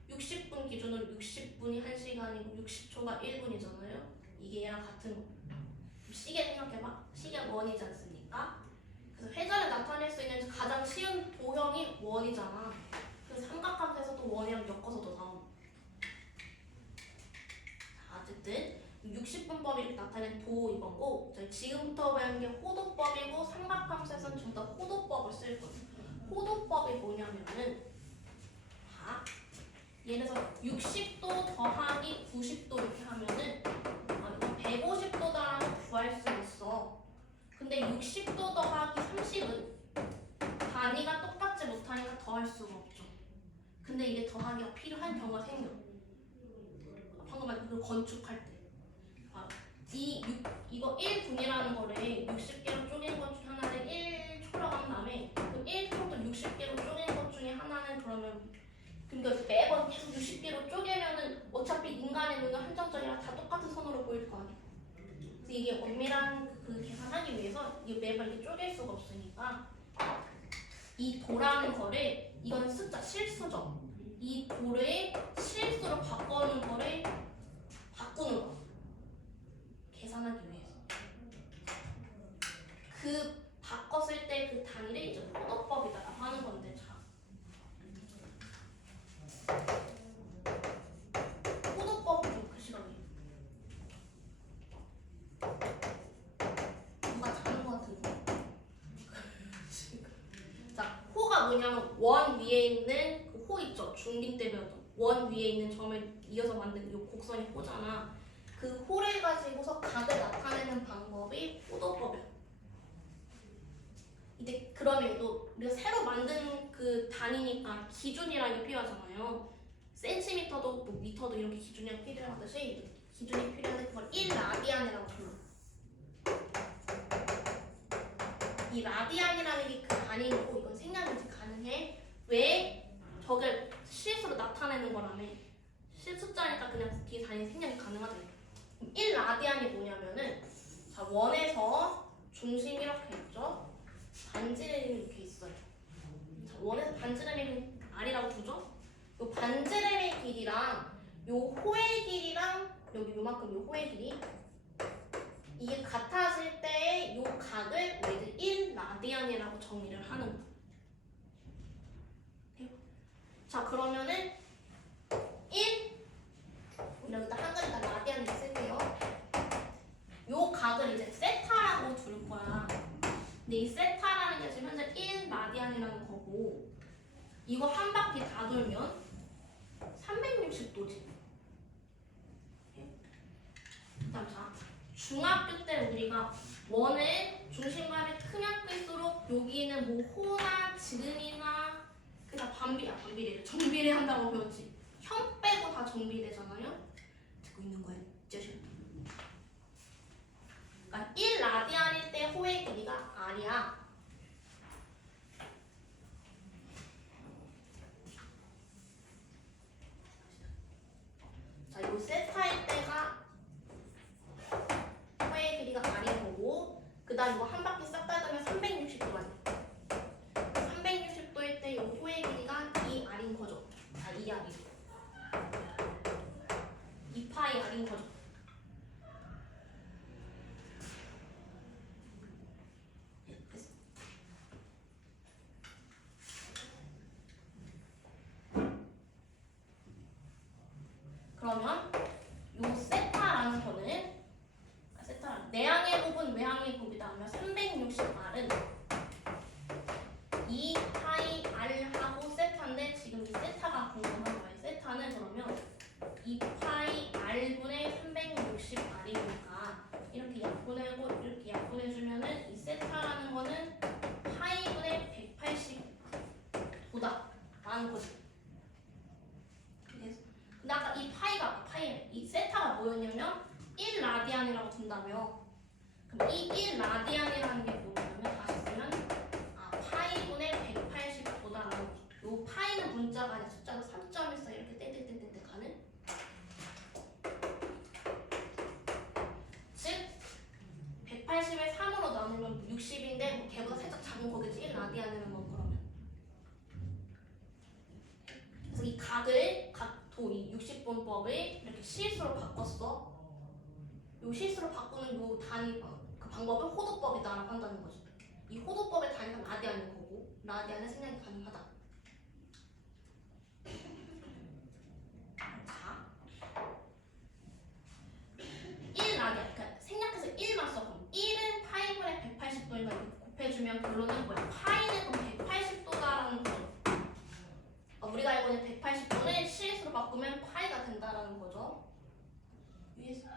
60분 기준으로 60분이 1시간이고 60초가 1분이잖아요. 이게 얘랑 같은 거. 시계 생각해봐. 시계 원이지 않습니까? 그래서 회전을 나타낼 수 있는 가장 쉬운 도형이 원이잖아. 그래서 삼각함수에서도 원이랑 엮어서도 나옴. 어쨌든 60분법이 이렇게 나타낸 도 이거고, 저희 지금부터 배우는 게 호도법이고, 삼각함수에서는 전부 다 호도법을 쓸 거예요. 호도법이 뭐냐면은, 자, 예를 들어서 60도 더하기 90도 이렇게 하면은, 이거 150도다라고 구할 수 있어. 근데 60도 더하기 30은 단위가 똑같지 못하니까 더할 수가 없죠. 근데 이게 더하기가 필요한 경우가 생겨. 방금 말한 그 건축할 때. 이거 1분이라는 거를 60개로 쪼갠 것 중에 하나는 1초라고 한 다음에 그 1초도 60개로 쪼갠 것 중에 하나는 그러니까 매번 계속 60개로 쪼개면은 어차피 인간의 눈은 한정적이라 다 똑같은 선으로 보일 거 아니야. 그래서 이게 엄밀한 그 계산하기 위해서 이게 매번 이렇게 쪼갤 수가 없으니까 이 도라는 거를 이건 숫자 실수죠. 이 도를 실수로 바꾸는 거를 바꾸는 거. 계산하기 위해서. 그 바꿨을 때 그 단위를 이제 호도법이다라고 하는 건데, 자. 호도법은 좀 글씨가요. 누가 자는 것 같은데. 자, 호가 뭐냐면 원 위에 있는 그 호 있죠. 중딩 때 배웠던 원 위에 있는 점을 이어서 만든 이 곡선이 호잖아. 그 호를 가지고서 각을 나타내는 방법이 호도법이야. 이제 그러면 또 우리가 새로 만든 그 단위니까 기준이라는 게 필요하잖아요. 센티미터도 뭐 미터도 이렇게 기준이 필요하듯이 기준이 필요한데 그걸 1라디안이라고 불러. 이 라디안이라는 게 그 단위고 이건 생략이 가능해. 왜? 저걸 실수로 나타내는 거라며. 실숫자니까 그냥 뒤에 단위 생략이 가능하다. 1라디안이 뭐냐면은, 자, 원에서 중심이 이렇게 있죠. 반지름이 이렇게 있어요. 자, 원에서 반지름이 R이라고 두죠. 요 반지름의 길이랑 요 호의 길이랑 여기 요만큼 요 호의 길이 이게 같아질 때 요 각을 우리들 1라디안이라고 정의를 하는 거예요. 자, 그러면은 1 여기다 한글에다 라디안을 쓸게요. 요 각을 이제 세타라고 둘 거야. 근데 이 세타라는 게 지금 현재 1라디안이라는 거고, 이거 한 바퀴 다 돌면 360도지. 그다음 자, 중학교 때 우리가 원의 중심감이 크면 클수록 여기는 뭐 호나 지름이나 그다 반비례, 정비례 한다고 배웠지. 현 빼고 다 정비례잖아요. 듣고 있는 거예요. 그러니까 1라디안일 때 호의 길이가 R이야. 자, 이 세타일 때가 호의 길이가 R인 거고, 그 다음 이거 한 바퀴 싹 다 돌면 360도만. 360도일 때 이 호의 길이가 2R인 거죠. 아, 2R이. 2파이 R인 거죠. 그러면 요 세타라는 거는 내항의 곱은 외항의 곱이다 하면 360R은 2파이 R하고 세타인데 지금 이 세타가 궁금한 거예요. 세타는 그러면 2파이 R분의 360R이니까 이렇게 약분하고 이렇게 약분해주면은 이 세타라는 거는 파이분의 180보다 라는 거지. 근데 아까 이 이 세타가 뭐였냐면 1라디안이라고 둔다며. 그럼 이 1라디안이라는 게 뭐냐면 다시 쓰면 파이분의 180보다라는 거죠. 요 파이는 문자가 아니라 숫자로 3점을 써 이렇게 땡땡땡땡 가는. 즉 180을 3으로 나누면 60인데 뭐 걔보다 살짝 작은 거겠지. 1라디안이라는 건 그러면. 각도 이 60분법을 이렇게 실수로 바꿨어. 요 실수로 바꾸는 요 단위 그 방법을 호도법이다라고 한다는 거죠. 이 호도법의 단위가 라디안인 거고 라디안은 생략이 가능하다. 자, 1라디안 그러니까 생략해서 1만 써. 그럼 1은 파이분의 180도니까 곱해주면 결론은 뭐야? 파이는 그럼 180도다라는 거죠. 우리가 알고 있는 180도는 실수로 바꾸면 파이가 된다라는 거죠. 위에서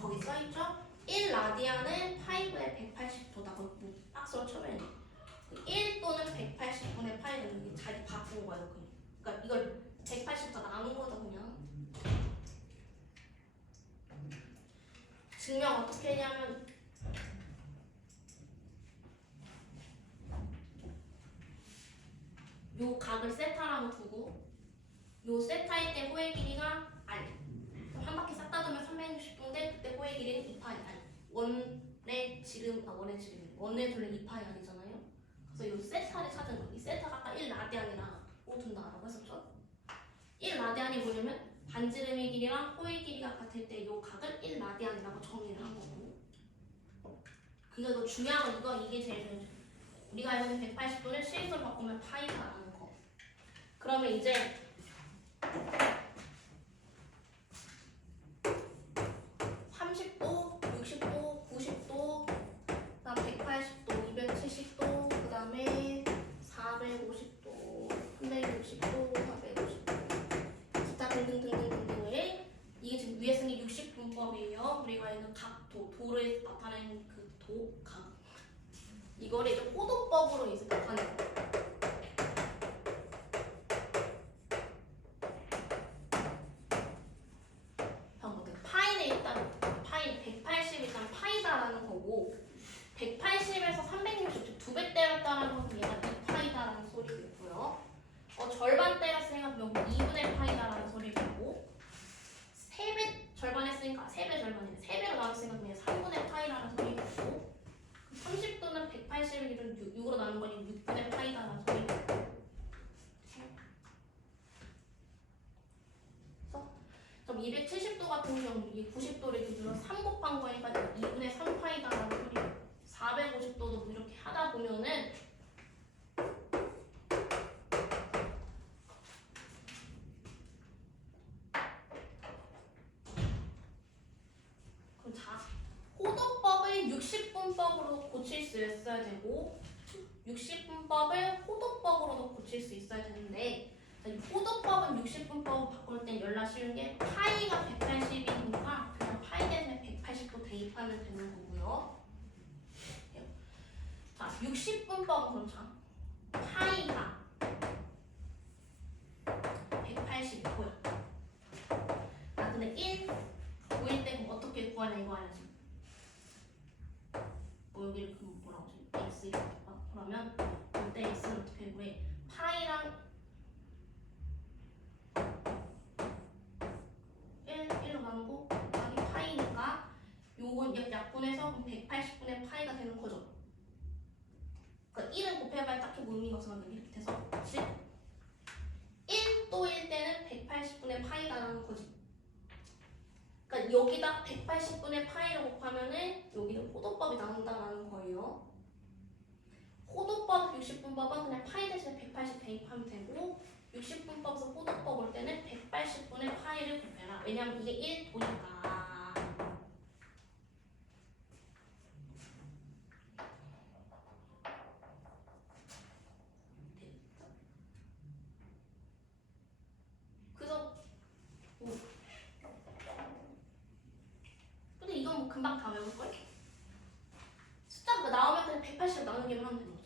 거기 써있죠? 1라디안은 파이분의 180도다. 거기 박스로 쳐면 1 또는 180분의 파이를 자기 바꾼 거예요. 그러니까 이걸 180도 나눈 거죠 그냥. 증명 어떻게 했냐면 요 각을 세타라고 두고 요 세타일 때 호의 길이가 R 한 바퀴 싹 다 돌면 360도인데 그때 호의 길이는 2파이 R 원의 지름 원의 둘레 2파이 R이잖아요. 그래서 요 세타를 찾은 거예요. 이 세타가 아까 1라디안이라고 둔다라고 했었죠. 1라디안이 뭐냐면 반지름의 길이랑 호의 길이가 같을 때 요 각을 1라디안이라고 정의를 한 거고. 그러니까 중요한 건 이게 제일 중요해요. 우리가 알고 있는 180도를 실수로 바꾸면 파이다라는 거. 그러면 이제 30도, 60도, 90도, 그다음 180도, 270도, 그다음에 450도, 360도, 450도, 기타 등등등등등등의 이게 지금 위에 쓰는 게 60분법이에요. 우리가 있는 각도, 도를 나타내는 그 도, 각 이거를 이제 호도법으로 이제 나타내는 거예요. 파이는 일단 파이 180 일단 파이다라는 거고 180에서 360 2배 때렸다라는 건 얘가 2파이다라는 소리겠고요. 절반 때렸으니까 여기 2분의 파이다라는 소리고 3배 절반 했으니까 3배 절반이네. 3배로 나눴으니까 그냥 3분의 파이라는 소리고 30도는 180을 6으로 나눈 거니 6분의 파이다라는 소리고 그럼 270도 같은 경우 이 90도를 기준으로 3 곱한 거니까 2분의 3파이다라는 소리 450도도 이렇게 하다 보면은 그럼 자 호도법을 60분법으로 고칠 수 있어야 되고 60분법을 호도법으로도 고칠 수 있어야 되는데 호도법은 60분법을 바꿀 땐 연락 쉬운 게 파이가 180이니까 그냥 파이 대신에 180도 대입하면 되는 거고요. 자, 60분법은 그렇죠. 파이가 180이고요. 근데 1 보일 때 그럼 어떻게 구하냐 이거 알지? 여기를 그럼 뭐라고 하지? x 그러면 이때 x는 어떻게 구해? 파이랑 1로 나누고 곱하기 파이니까 요건 약분해서 180분의 파이가 되는 거죠. 그러니까 1은 곱해봐야 딱히 뭐 의미가 없어. 이렇게 돼서 즉 1도일 때는 180분의 파이다라는 거지. 그러니까 여기다 180분의 파이를 곱하면은 여기는 호도법이 나온다라는 거예요. 호도법 60분법은 그냥 파이 대신에 180 대입하면 되고 60분법에서 호도법 올 때는 180분의 파이를 곱해라. 왜냐면 이게 1도니까. 그래서 근데 이건 뭐 금방 다 외울걸? 숫자가 나오면 그냥 180 나누기만 하면 되는 거죠.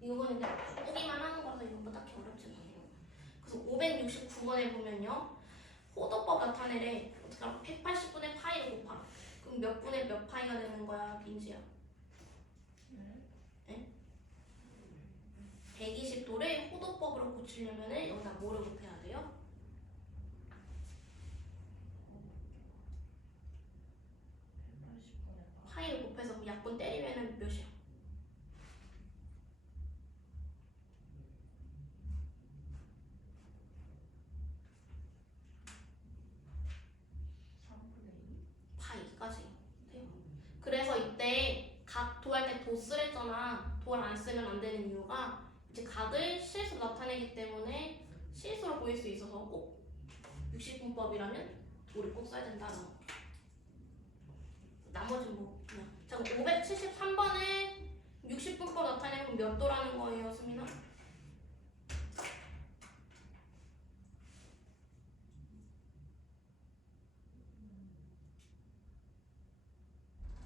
이거는 이제 바꾸기만 하는 거라서 이건 뭐 딱히 어렵진 않아요. 그래서 569번에 보면요. 호도법 나타내래. 어떻게 알아? 180분의 파이를 곱하. 그럼 몇 분의 몇 파이가 되는 거야, 민지야? 네? 120도를 호도법으로 고치려면은 여기다 뭐를 곱해야 돼요? 파이를 곱해서 약분 때리면 쓰면 안 되는 이유가 이제 각을 실수로 나타내기 때문에 실수로 보일 수 있어서 꼭 60분법이라면 도를 꼭 써야 된다는 거. 나머지는 뭐 그냥. 자, 573번에 60분법 나타내면 몇 도라는 거예요, 수민아?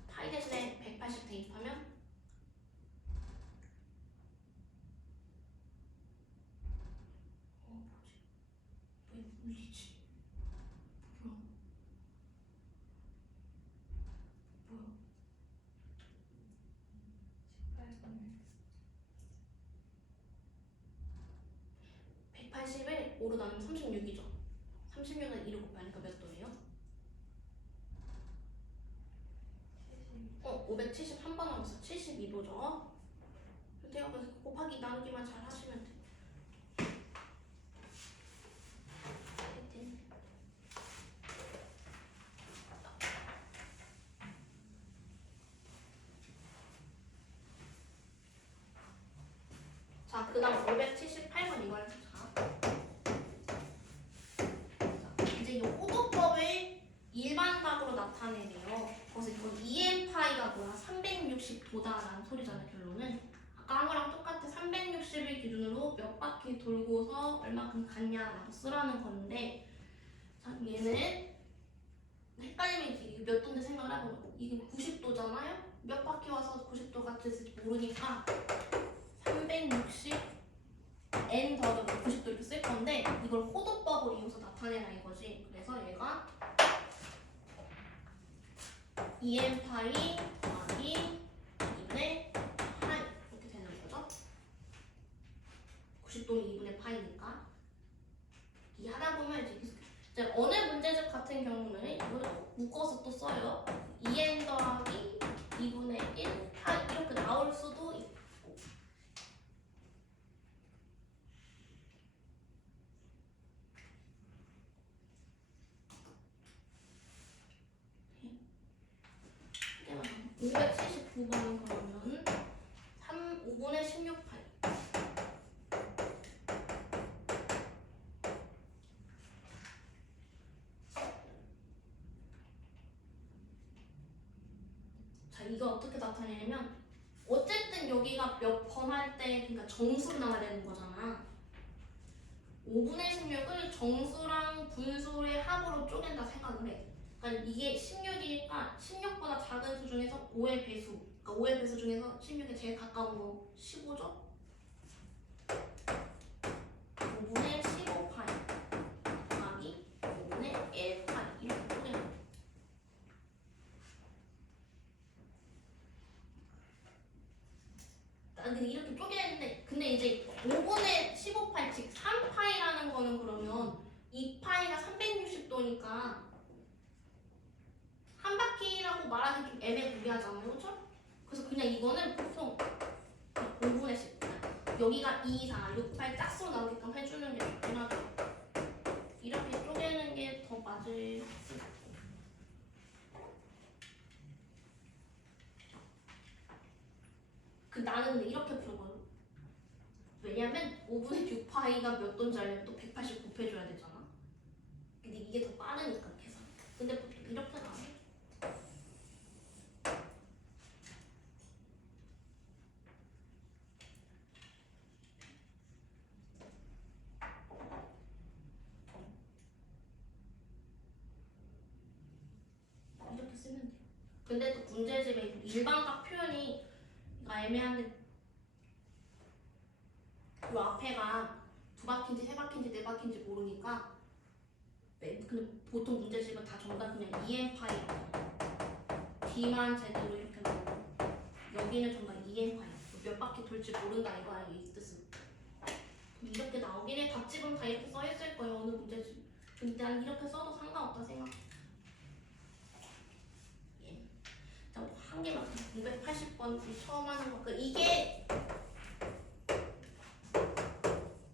파이 대신에 180 대입하면 뭐지? 왜 울리지? 뭐야? 뭐야? 180을 5로 나누면 36이죠. 36은 2로 곱하니까 몇 도예요? 573번 남았어. 72도죠. 대가 곱하기 나누기만 잘 하시면 돼. 자, 그 다음 578번 이걸 이제 이 호도법을 일반각으로 나타내래요. 그래서 이거 EM파이가 뭐야? 360도다라는 소리잖아요, 결론은. 아까 한 거랑 똑같아. 360을 기준으로 몇 바퀴 돌고서 얼마큼 갔냐라고 쓰라는 건데, 자, 얘는 헷갈리면 이게 몇 도인지 생각을 해보면 이게 90도잖아요? 몇 바퀴 와서 90도가 됐을지 모르니까 360 n 더하기 90도 이렇게 쓸 건데 이걸 호도법을 이용해서 나타내라 이거지. 그래서 얘가 EM 파이 더하기 2분의 파이 이렇게 되는 거죠. 90도는 2분의 파이니까 이 하다 보면 이제 어느 문제집 같은 경우는 이걸 묶어서 또 써요. EN 더하기 2분의 1 파이 이렇게 나올 수도 있고. 네. 579번 그러면 5분의 16 파이. 자, 이거 어떻게 나타내냐면 어쨌든 여기가 몇 번 할 때 그러니까 정수로 나와야 되는 거잖아. 5분의 16을 정수랑 분수의 합으로 쪼갠다 생각을 해. 그러니까 이게 16이니까 16보다 작은 수 중에서 5의 배수. 그러니까 5의 배수 중에서 16에 제일 가까운 거 15죠? 5분의 15파이 더하기 5분의 1파이 이렇게 쪼개는 거야. 근데 이렇게 쪼개는데 근데 이제 5분의 15파이 즉 3파이라는 거는 그러면 2파이가 360도니까 한 바퀴라고 말하기 좀 애매모호하잖아요, 그렇죠? 그래서 그냥 이거는 보통 5분의 10 여기가 2, 4, 6, 8 짝수로 나오게끔 해주는 게 좋긴 하죠. 이렇게 쪼개는 게 더 맞을 수 있고. 나는 근데 이렇게 풀거든. 왜냐면 5분의 6파이가 몇 도인지 알려면 또 180 곱해줘야 되잖아. 근데 이게 더 빠르니까 계산. 근데 보통 이렇게 나와. 이렇게 쓰면 돼. 근데 또 문제집에 일반각 표현이 애매한데 이 앞에가 두 바퀴인지 세 바퀴인지 네 바퀴인지 모르니까 근데 보통 문제집은 다 정답 그냥 EM파이라고 D만 제대로 이렇게 나오고 여기는 정답 EM파이 몇 바퀴 돌지 모른다 이거야 이 뜻은. 이렇게 나오긴 해. 답집은 다 이렇게 써있을 거예요 어느 문제집. 근데 난 이렇게 써도 상관없다 생각. 자, 한 개만 280번 처음 하는 거. 이게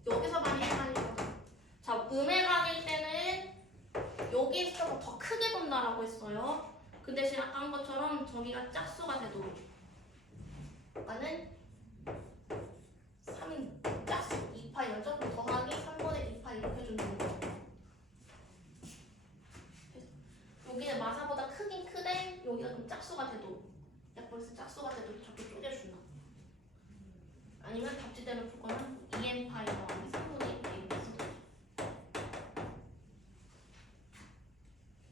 여기서 많이 헷갈리거든. 자, 음해각일 때는 여기서 더 크게 본다라고 했어요. 그 대신 아까 한 것처럼 저기가 짝수가 되도록. 그러니까는 여기는 마사보다 크긴 크대. 여기가 그럼 짝수가 돼도 약분해서 짝수가 돼도 자꾸 쪼개준다. 아니면 답지대로 풀 거는 2n 파이 더하기 3분의 1 이렇게 써도 돼.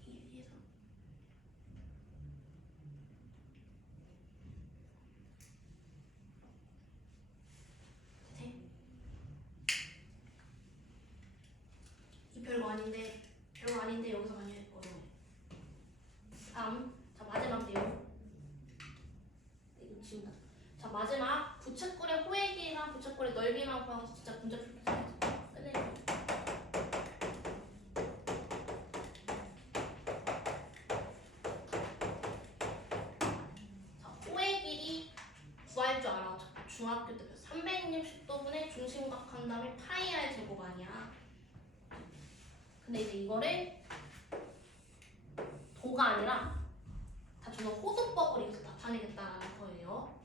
이해해서 돼? 이 별거 아닌데 여기서 많이 어려워. 다음, 자 마지막 내용. 이거 지운다. 자 마지막 부채꼴의 호의 길이랑 부채꼴의 넓이만 구하고 진짜 문제 풀기 끝내요. 자 호의 길이 구할 줄 알아. 중학교 때 360도분의 중심각 한 다음에 파이 r 제곱 아니야. 근데 이제 이거를 도가 아니라 다 저는 호도법을 이용해서 나타내겠다라는 거예요.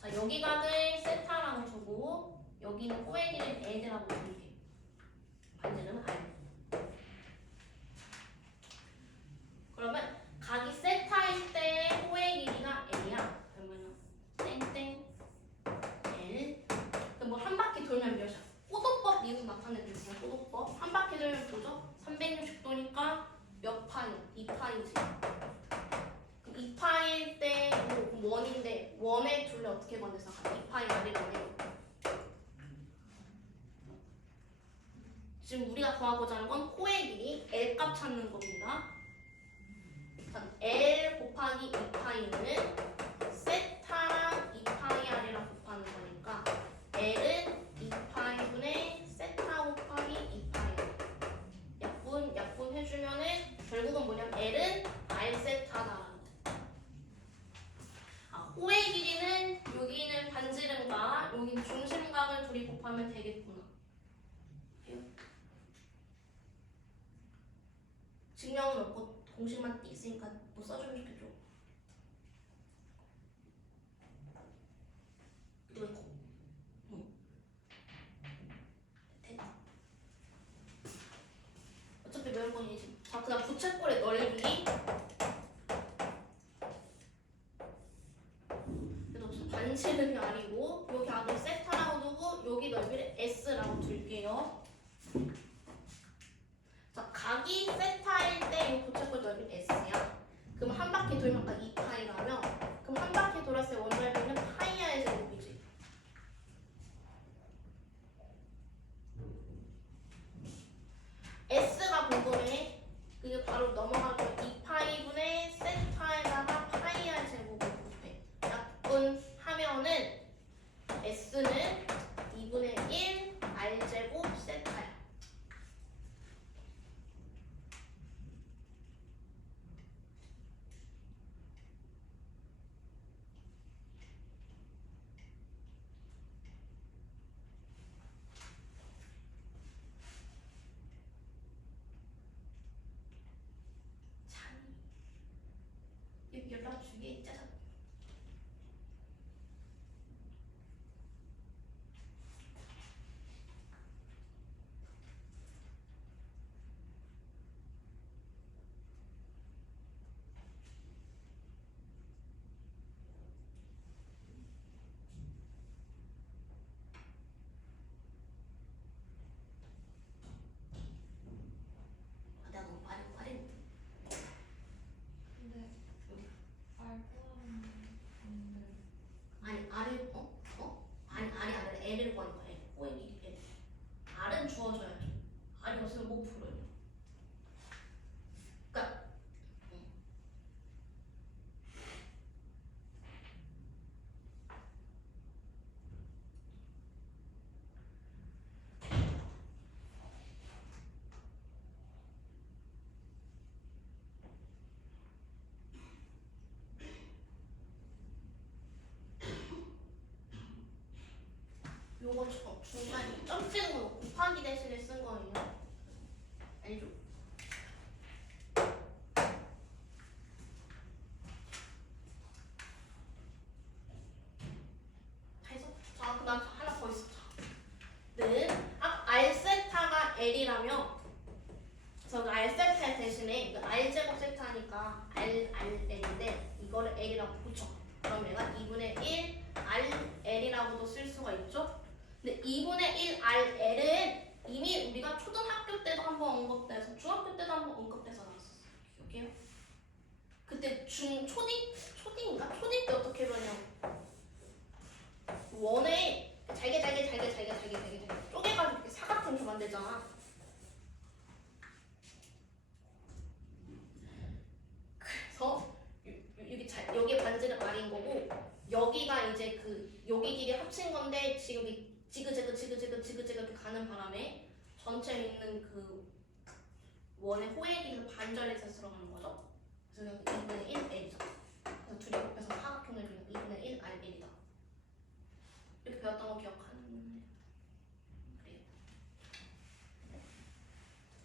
자 여기 각을 세타라고 두고 여기는 호의 길이를 L이라고 부를게. 반지름은 R. 그러면 각이 세타일 때 호의 길이가 L이야. 그러면 땡땡 L. 그럼 뭐 한 바퀴 돌면 몇이야? 호도법 이용해서 나타내줄게요. 호도법 한 바퀴 돌면 뭐죠? 360도니까 몇 파이? 2파이지. 2파일 때 이거 원인데 원의 둘레 어떻게 건네서 2파이 R이 거네요. 지금 우리가 구하고자 하는 건 호의 길이 L 값 찾는 겁니다. L 곱하기 2파이는 세타랑 2파이 R이랑 곱하는 거니까 L은 2파이분의 세타 곱하기 2파이. 약분 해주면은 결국은 뭐냐면 L은 R 세타다. 호의 길이는 여기는 반지름과 여기는 중심각을 둘이 곱하면 되겠구나. 증명은 없고 공식만 있으니까 뭐 써주면 좋겠죠. 그리고 됐다. 어차피 외울 거니지. 자 그다음 부채꼴의 넓이. 반지름이 R이고 여기 R을 세타라고 두고 여기 넓이를 S라고 둘게요. 자 각이 세타일 때 이 부채꼴 넓이는 S야. 그럼 한 바퀴 돌면 아까 2파이라면 그럼 한 바퀴 돌았을 때 원넓이는 파이 R 제곱이지. S가 궁금해. 그게 바로 넘어가죠. 2파이분의 세타에다가 파이 R 제곱을 곱해. 약분 하면은 S는 2분의 1 R제곱 세타야. 참 연락 주기 짜잔. 내가 너무 빠른. 근데 알고는 아니 R을 아니 R을 L을 구하는 거야. 호의 길이 L. R은 주어져야죠. R이 없으면 못 풀어요. 그러니까 요거 중간에 점 찍은 거 곱하기 대신에 쓴 거예요. 알죠? 해서 자 그다음 하나 더 있어. 는 R 세타가 L이라면 그래서 R 세타의 대신에 그 R 제곱 세타니까 L인데 이거를 L이라고 붙여. 그럼 내가 2분의 1 RL이라고도 쓸 수가 있죠. 근데 2분의 1 RL은 이미 우리가 초등학교 때도 한번 언급돼서 중학교 때도 한번 언급돼서 나왔었어. 기억해요? 그때 초딩인가? 초딩 때 어떻게 그러냐고. 원에 잘게 쪼개가지고 이렇게 사각형 게 만들잖아. 그래서 여기 반지름 R인 거고 여기가 이제 그 여기 길이 합친 건데 지금 이 지그재그 이렇게 가는 바람에 전체 있는 그 원의 호의 길이를 반절해서 들어가는 거죠. 그래서 여기 2분의 1 L이죠. 그래서 둘이 곱해서 사각형을 그리는 2분의 1 R L이다. 이렇게 배웠던 거 기억하는? 그래요.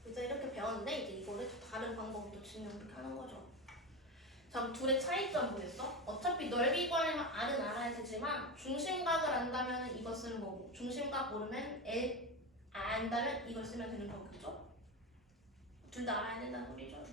그래서 이렇게 배웠는데 이제 이거를 또 다른 방법으로 또 증명 이렇게 하는 거죠. 자, 그럼 둘의 차이점 보겠어? 어차피 넓이 구하려면 R은 알아야 되지만 중심각을 안다면 이거 쓰는 거고 중심각 모르면 L 안다면 이걸 쓰면 되는 거겠죠? 둘 다 알아야 된다는 소리죠.